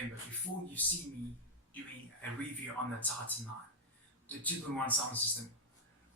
remember, before you see me doing a review on the Titan 9, the 2.1 sound system,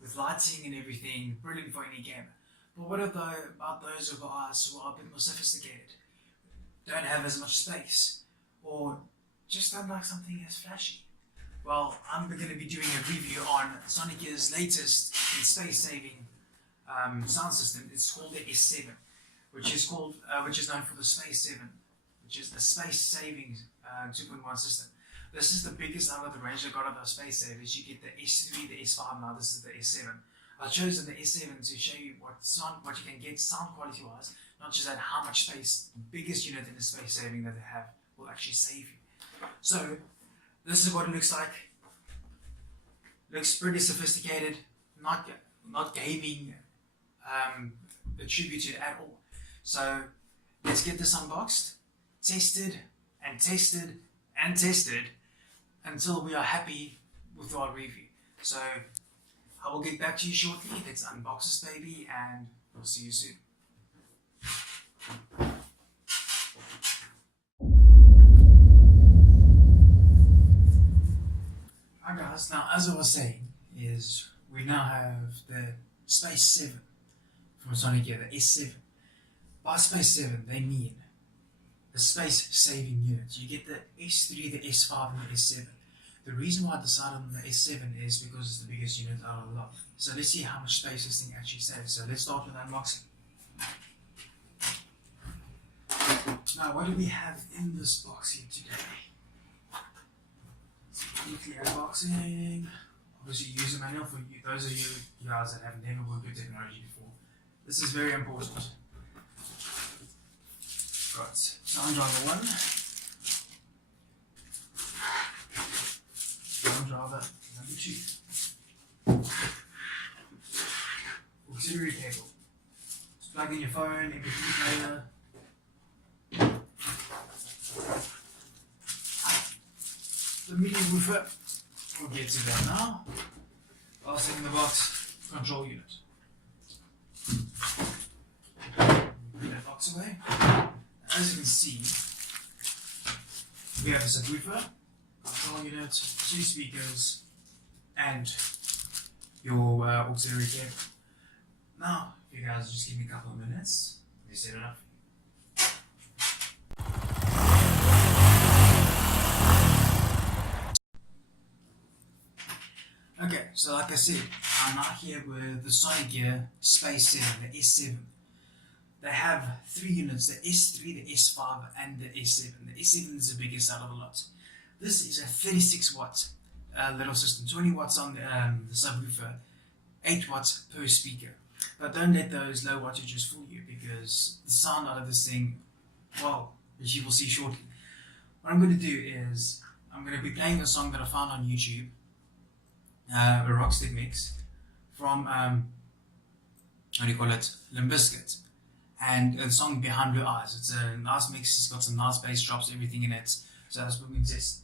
with lighting and everything, brilliant for any gamer. But what about those of us who are a bit more sophisticated, don't have as much space, or just don't like something as flashy? Well, I'm going to be doing a review on SonicGear's latest space-saving sound system. It's called the S7, which is known for the Space 7, which is the space-saving 2.1 system. This is the biggest out of the range. I got of the space savers. You get the S3, the S5. Now this is the S7. I've chosen the S7 to show you what you can get sound quality-wise. Not just that, how much space, the biggest unit in the space saving that they have will actually save you. So this is what it looks like. Looks pretty sophisticated, not gaming attributed at all. So let's get this unboxed, tested and tested and tested until we are happy with our review. So I will get back to you shortly. Let's unbox this baby and we'll see you soon. Alright guys, now as I was saying, is we now have the Space 7 from SonicGear, the S7. By Space 7 they mean the space saving unit. You get the S3, the S5 and the S7. The reason why I decided on the S7 is because it's the biggest unit out of the lot. So let's see how much space this thing actually saves. So let's start with unboxing. Now what do we have in this box here today? Quickly unboxing. Obviously user manual for you, those of you guys that have never worked with technology before. This is very important. Got sound driver 1, sound driver number 2, auxiliary cable. Just plug in your phone, MP3 player. The MIDI woofer, we'll get to that now. Last thing in the box, control unit. Put that box away. As you can see, we have a subwoofer, control unit, 2 speakers, and your auxiliary cable. Now, if you guys just give me a couple of minutes, let me set it up. Okay, so like I said, I'm now here with the SonicGear Space 7, the S7. They have 3 units, the S3, the S5 and the S7. The S7 is the biggest out of the lot. This is a 36 watt little system, 20 watts on the subwoofer, 8 watts per speaker. But don't let those low wattages fool you, because the sound out of this thing, well, as you will see shortly. What I'm going to do is, I'm going to be playing a song that I found on YouTube, a rocksteady mix from, how do you call it, Limp Bizkit, and a song Behind Blue Eyes. It's a nice mix, it's got some nice bass drops, everything in it. So that's what we test.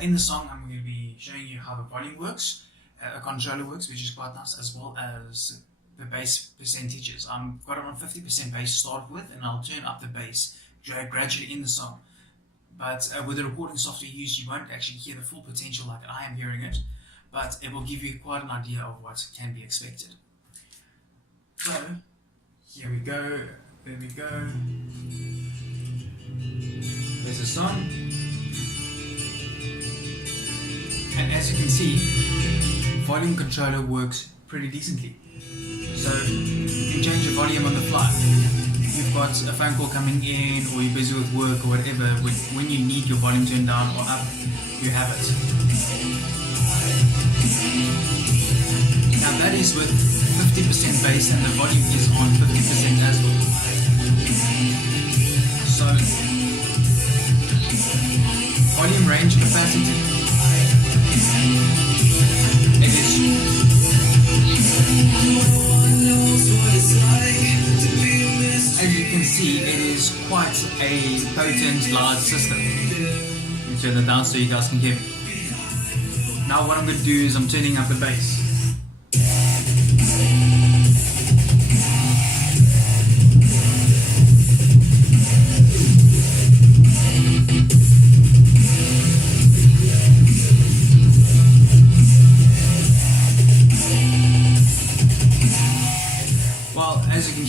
In the song I'm going to be showing you how the volume works, a controller works, which is quite nice, as well as the bass percentages. I've got it on 50% bass to start with, and I'll turn up the bass gradually in the song. But with the recording software used, you won't actually hear the full potential like I am hearing it, but it will give you quite an idea of what can be expected. So, here we go, there we go. There's a song. And as you can see, volume controller works pretty decently. So, you can change the volume on the fly. You've got a phone call coming in, or you're busy with work or whatever, when you need your volume turned down or up, you have it. Now that is with 50% bass, and the volume is on 50% as well. So, volume range capacity. It is. As you can see, it is quite a potent, large system. Let me turn it down so you guys can hear me. Now what I'm going to do is I'm turning up the bass.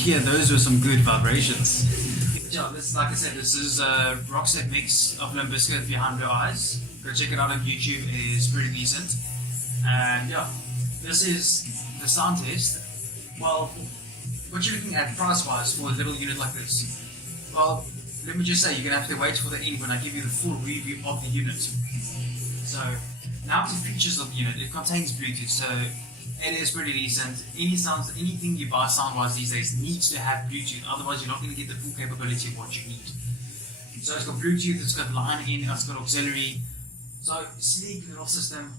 Yeah, those were some good vibrations. Yeah, this, like I said, this is a Rockset mix of Limp Bizkit Behind Your Eyes. Go check it out on YouTube, it's pretty decent. And yeah, this is the sound test. Well, what you're looking at price-wise for a little unit like this? Well, let me just say, you're going to have to wait for the end when I give you the full review of the unit. So, now to features of the unit. It contains Bluetooth, so it is pretty decent. Anything you buy sound-wise these days needs to have Bluetooth, otherwise you're not going to get the full capability of what you need. So it's got Bluetooth, it's got line in, it's got auxiliary. So, sleek little system,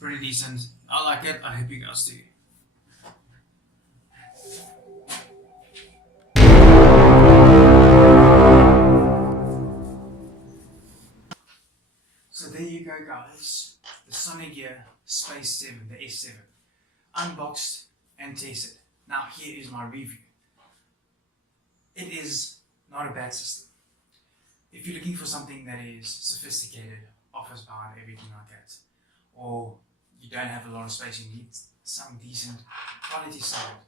pretty decent. I like it, I hope you guys do. So there you go guys, the SonicGear Space 7, the S7, unboxed and tested. Now here is my review. It is not a bad system. If you're looking for something that is sophisticated, offers power and everything like that, or you don't have a lot of space, you need some decent quality sound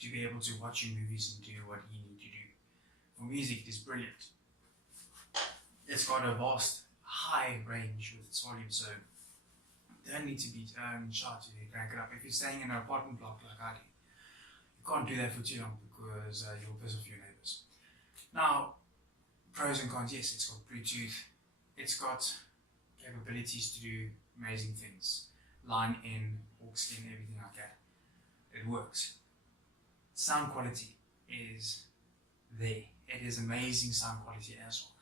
to be able to watch your movies and do what you need to do. For music it is brilliant. It's got a vast high range with its volume, so you don't need to be shy to crank it up. If you're staying in an apartment block like I do, you can't do that for too long because you'll piss off your neighbours. Now, pros and cons, yes, it's got Bluetooth, it's got capabilities to do amazing things, line in, aux in, everything like that. It works. Sound quality is there. It is amazing sound quality as well.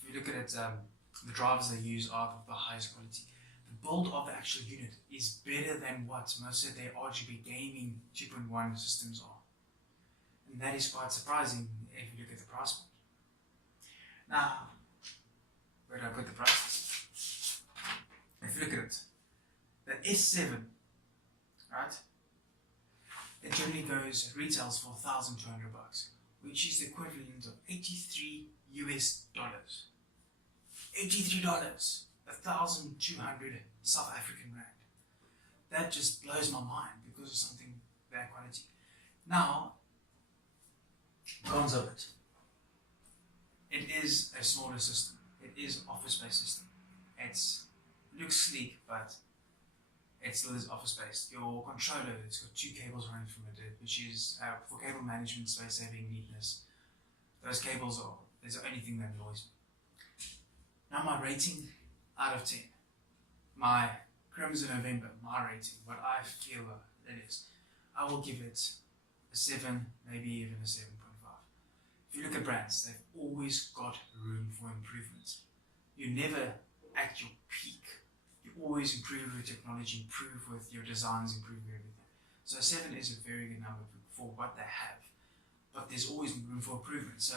If you look at it, the drivers they use are of the highest quality. The build of the actual unit is better than what most of their RGB gaming 2.1 systems are. And that is quite surprising if you look at the price point. Now, where do I put the prices? If you look at it, the S7, right? It generally retails for $1,200, which is the equivalent of $83 US. $83, 1,200 South African rand. That just blows my mind because of something that quality. Now, cons of it. It is a smaller system. It is office space system. It looks sleek, but it still is office space. Your controller, it's got 2 cables running from it, which is for cable management, space saving, neatness. Those cables there's the only thing that annoys me. Now my rating out of 10. My Crimson November, my rating, what I feel it is. I will give it a 7, maybe even a 7.5. If you look at brands, they've always got room for improvement. You're never at your peak. You always improve with technology, improve with your designs, improve everything. So 7 is a very good number for what they have. But there's always room for improvement. So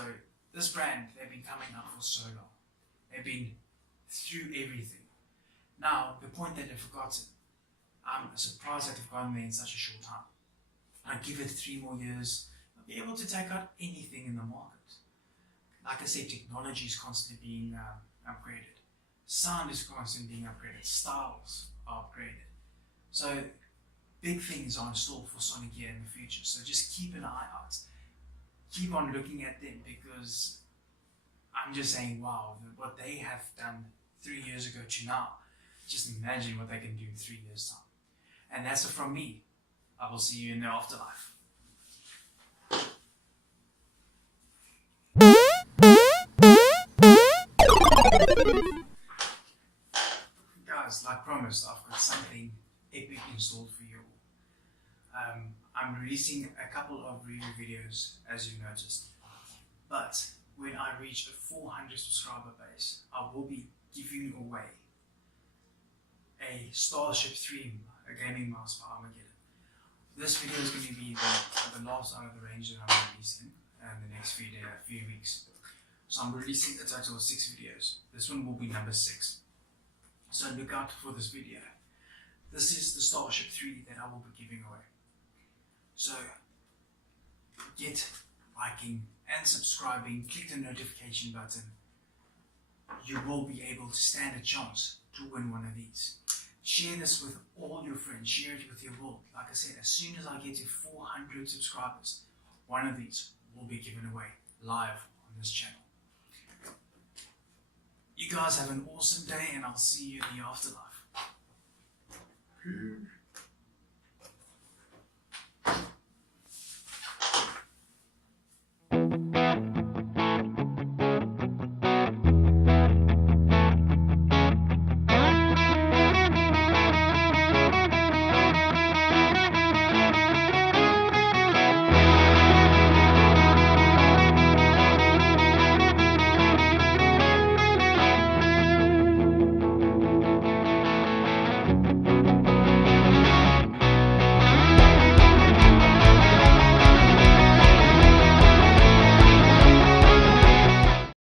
this brand, they've been coming up for so long. They've been through everything. Now, the point that they've forgotten, I'm surprised that they've gone there in such a short time. I give it 3 more years, I'll be able to take out anything in the market. Like I said, technology is constantly being upgraded. Sound is constantly being upgraded. Styles are upgraded. So, big things are in store for SonicGear in the future. So just keep an eye out. Keep on looking at them because I'm just saying, wow, what they have done 3 years ago to now, just imagine what they can do in 3 years' time. And that's it from me. I will see you in the afterlife. Guys, like promised, I've got something epic installed for you all. I'm releasing a couple of review videos, as you noticed, but when I reach a 400 subscriber base, I will be giving away a Starship 3, a gaming mouse for Armageddon. This video is going to be the last out of the range that I'm releasing in the next few weeks. So I'm releasing a total of 6 videos. This one will be number 6. So look out for this video. This is the Starship 3 that I will be giving away. So get liking and subscribing, click the notification button. You will be able to stand a chance to win one of these. Share this with all your friends, share it with your world. Like I said, as soon as I get to 400 subscribers, one of these will be given away live on this channel. You guys have an awesome day, and I'll see you in the afterlife. Peace.